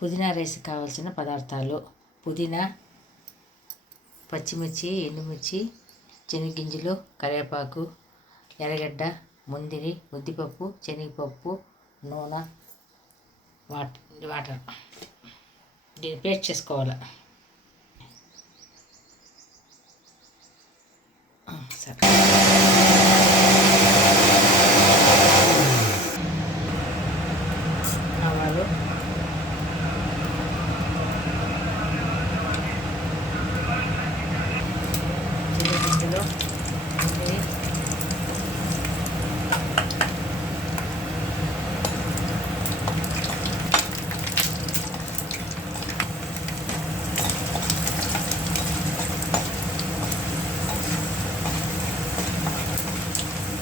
పుదీనా రైస్కి కావాల్సిన పదార్థాలు: పుదీనా, పచ్చిమిర్చి, ఎండుమిర్చి, శనగగింజలు, కరివేపాకు, ఎర్రగడ్డ, ముందిరి, ఉద్దిపప్పు, శనగపప్పు, నూనె, వాటర్. దీన్ని పేస్ట్ చేసుకోవాలి. సరే, ఆవాలు, శనగగింజలు, ముందిరి,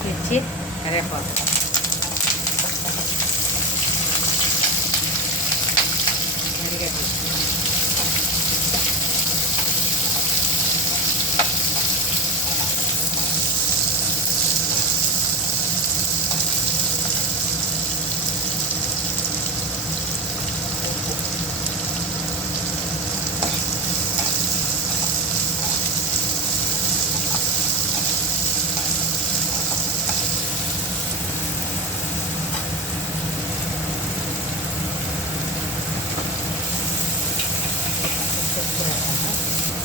మిర్చి, కరివేపాకు. ఎర్రగడ్డ,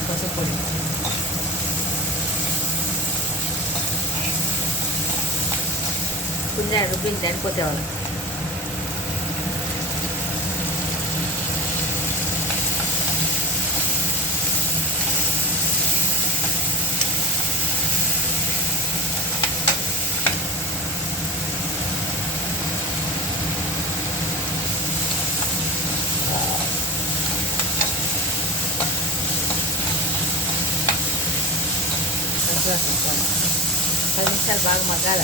పసుపొడి, పుదీనా రుబ్బింది దానిపోతే వాళ్ళు మంచిగా 10 నిమిషాలు బాగా మగ్గాల.